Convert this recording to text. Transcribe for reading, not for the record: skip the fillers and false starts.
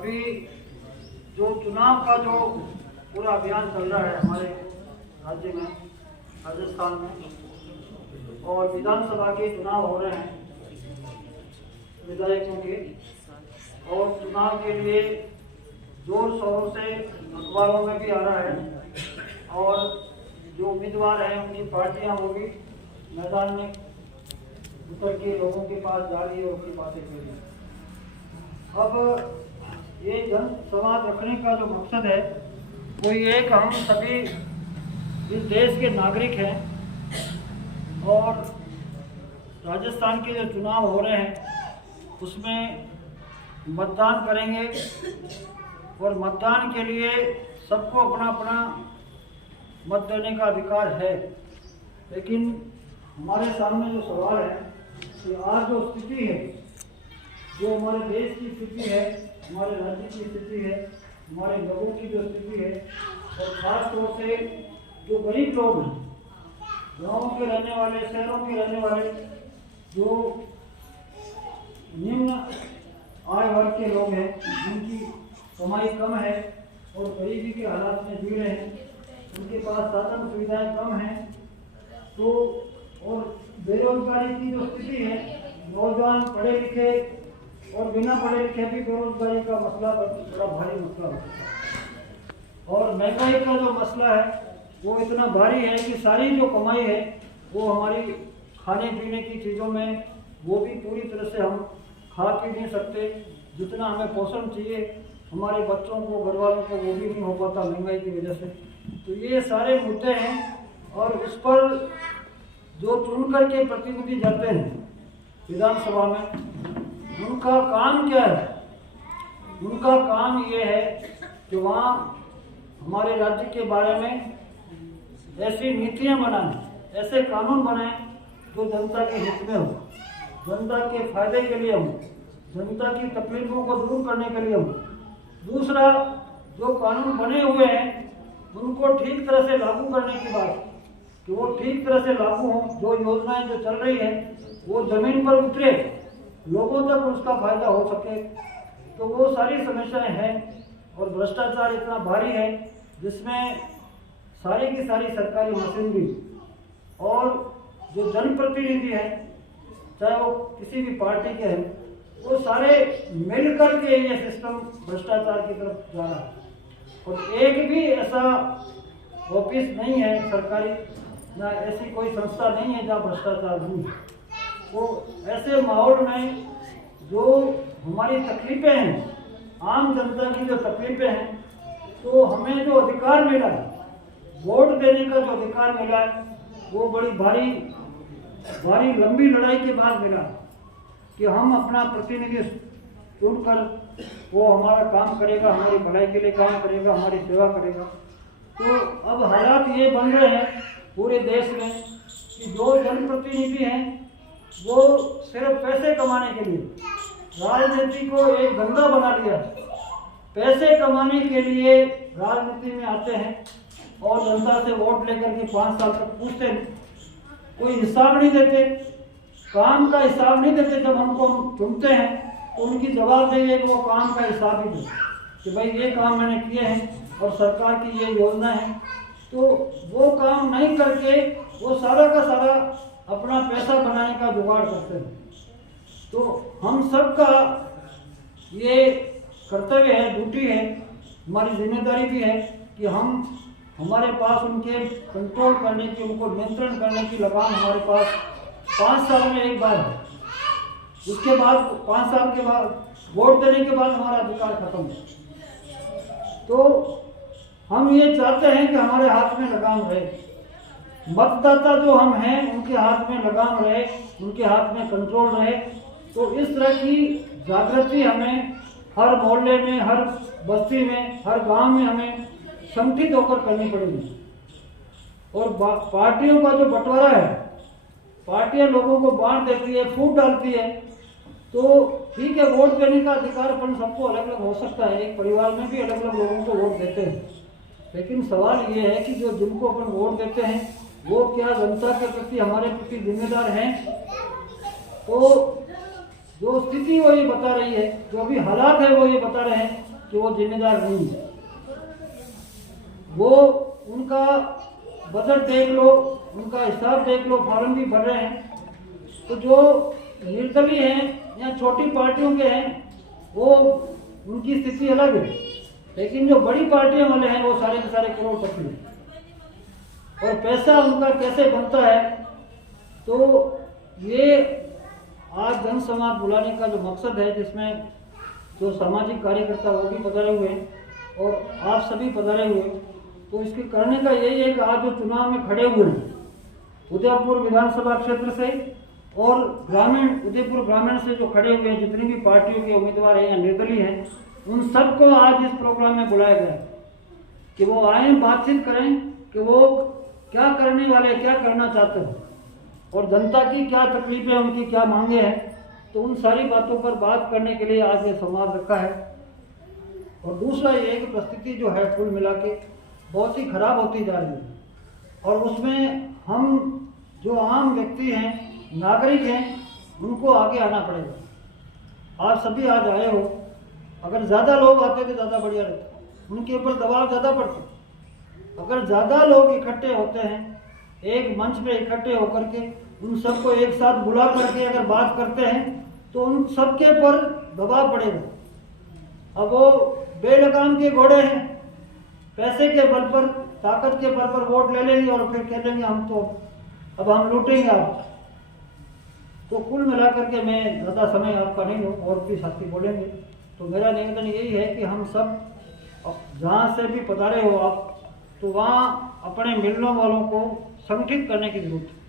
अभी जो चुनाव का जो पूरा अभियान चल रहा है हमारे राज्य में, राजस्थान में, और विधानसभा के चुनाव हो रहे हैं विधायकों के, और चुनाव के लिए जोर शोर से अखबारों में भी आ रहा है, और जो उम्मीदवार हैं उनकी पार्टियां वो भी मैदान में उतर के लोगों के पास जा रही है और उनकी बातें कर रही है। अब ये जन संवाद रखने का जो मकसद है वो ये है कि हम सभी इस देश के नागरिक हैं और राजस्थान के जो चुनाव हो रहे हैं उसमें मतदान करेंगे, और मतदान के लिए सबको अपना अपना मत देने का अधिकार है। लेकिन हमारे सामने जो सवाल है कि आज जो स्थिति है, जो हमारे देश की स्थिति है, हमारे राज्य की स्थिति है, हमारे लोगों की जो स्थिति है, और खास तौर से जो गरीब लोग हैं, गाँवों के रहने वाले, शहरों के रहने वाले, जो निम्न आय वर्ग के लोग हैं, जिनकी कमाई कम है और गरीबी के हालात में जी रहे हैं, उनके पास साधन सुविधाएं कम हैं, तो और बेरोजगारी की जो स्थिति है, नौजवान पढ़े लिखे और बिना पढ़े लिखे भी बेरोजगारी का मसला बड़ा भारी मसला होता है। और महंगाई का जो मसला है वो इतना भारी है कि सारी जो कमाई है वो हमारी खाने पीने की चीज़ों में वो भी पूरी तरह से हम खा पी नहीं सकते, जितना हमें पोषण चाहिए हमारे बच्चों को, घर वालों को, वो भी नहीं हो पाता महंगाई की वजह से। तो ये सारे मुद्दे हैं, और उस पर जो चुन करके प्रतिनिधि जाते हैं विधानसभा में, उनका काम क्या है? उनका काम ये है कि वहाँ हमारे राज्य के बारे में ऐसी नीतियाँ बनाएं, ऐसे कानून बनाएं जो जनता के हित में हो, जनता के फायदे के लिए हो, जनता की तकलीफों को दूर करने के लिए हो। दूसरा, जो कानून बने हुए हैं उनको ठीक तरह से लागू करने की बात, कि वो ठीक तरह से लागू हों, जो योजनाएं जो चल रही है वो जमीन पर उतरे, लोगों तक उसका फायदा हो सके। तो वो सारी समस्याएं हैं, और भ्रष्टाचार इतना भारी है जिसमें सारी की सारी सरकारी मशीनरी और जो जनप्रतिनिधि हैं, चाहे वो किसी भी पार्टी के हैं, वो सारे मिल करके ये सिस्टम भ्रष्टाचार की तरफ जा रहा है। और एक भी ऐसा ऑफिस नहीं है सरकारी, ना ऐसी कोई संस्था नहीं है जहाँ भ्रष्टाचार नहीं है। तो ऐसे माहौल में जो हमारी तकलीफें हैं, आम जनता की जो तकलीफें हैं, तो हमें जो अधिकार मिला है, वोट देने का जो अधिकार मिला है, वो बड़ी भारी लंबी लड़ाई के बाद मिला कि हम अपना प्रतिनिधि चुनकर वो हमारा काम करेगा, हमारी भलाई के लिए काम करेगा, हमारी सेवा करेगा। तो अब हालात ये बन रहे हैं पूरे देश में कि जो जनप्रतिनिधि हैं वो सिर्फ पैसे कमाने के लिए राजनीति को एक धंधा बना लिया। पैसे कमाने के लिए राजनीति में आते हैं और जनता से वोट लेकर के 5 साल तक पूछते हैं, कोई हिसाब नहीं देते, काम का हिसाब नहीं देते। जब हमको चुनते हैं तो उनकी जवाबदेही है कि वो काम का हिसाब ही दें कि भाई ये काम मैंने किए हैं और सरकार की ये योजना है। तो वो काम नहीं करके वो सारा का सारा अपना पैसा बनाने का जुगाड़ करते हैं। तो हम सबका ये कर्तव्य है, ड्यूटी है, हमारी जिम्मेदारी भी है कि हम हमारे पास उनके कंट्रोल करने की, उनको नियंत्रण करने की लगाम हमारे पास 5 साल में एक बार है। उसके बाद 5 साल के बाद वोट देने के बाद हमारा अधिकार खत्म है। तो हम ये चाहते हैं कि हमारे हाथ में लगाम रहे, मतदाता जो हम हैं उनके हाथ में लगाम रहे, उनके हाथ में कंट्रोल रहे। तो इस तरह की जागृति हमें हर मोहल्ले में, हर बस्ती में, हर गांव में हमें संगठित होकर करनी पड़ेगी। और पार्टियों का जो बंटवारा है, पार्टियां लोगों को बांट देती है, फूट डालती है। तो ठीक है, वोट देने का अधिकार अपन सबको अलग अलग हो सकता है, एक परिवार में भी अलग अलग लोगों को वोट देते हैं। लेकिन सवाल ये है कि जो जिनको अपन वोट देते हैं वो क्या जनता के प्रति, हमारे प्रति जिम्मेदार हैं? तो जो स्थिति वो ये बता रही है, जो भी हालात है वो ये बता रहे हैं कि वो जिम्मेदार नहीं है। वो उनका बजट देख लो, उनका हिसाब देख लो, फॉर्म भी भर रहे हैं। तो जो निर्दलीय हैं या छोटी पार्टियों के हैं वो उनकी स्थिति अलग है, लेकिन जो बड़ी पार्टियों वाले हैं वो सारे के सारे करोड़पति हैं। और पैसा उनका कैसे बनता है, तो ये आज जनसंवाद बुलाने का जो मकसद है, जिसमें जो सामाजिक कार्यकर्ता वो भी पधारे हुए हैं और आप सभी पधारे हुए, तो इसके करने का यही है कि आज जो चुनाव में खड़े हुए हैं उदयपुर विधानसभा क्षेत्र से और ग्रामीण उदयपुर ग्रामीण से जो खड़े हुए हैं, जितनी भी पार्टियों के उम्मीदवार हैं या निर्दलीय हैं, उन सबको आज इस प्रोग्राम में बुलाया गया है कि वो आए, बातचीत करें कि वो क्या करने वाले, क्या करना चाहते हैं और जनता की क्या तकलीफें, उनकी क्या मांगे हैं। तो उन सारी बातों पर बात करने के लिए आज ये संवाद रखा है। और दूसरा ये कि परिस्थिति जो है कुल मिला के बहुत ही खराब होती जा रही है और उसमें हम जो आम व्यक्ति हैं, नागरिक हैं, उनको आगे आना पड़ेगा। आप सभी आज आए हो, अगर ज़्यादा लोग आते तो ज़्यादा बढ़िया रहता, उनके ऊपर दबाव ज़्यादा पड़ता। अगर ज़्यादा लोग इकट्ठे होते हैं, एक मंच पे इकट्ठे होकर के उन सबको एक साथ बुला करके अगर बात करते हैं तो उन सबके पर दबाव पड़ेगा। अब वो बेलगाम के घोड़े हैं, पैसे के बल पर, ताकत के बल पर वोट ले लेंगे और फिर कह देंगे हम तो अब हम लूटेंगे आप। तो कुल मिलाकर के मैं ज़्यादा समय आपका नहीं लूँ और भी साथी बोलेंगे। तो मेरा निवेदन यही है कि हम सब जहाँ से भी पधारे हो आप, तो वहाँ अपने मिलने वालों को संगठित करने की जरूरत है।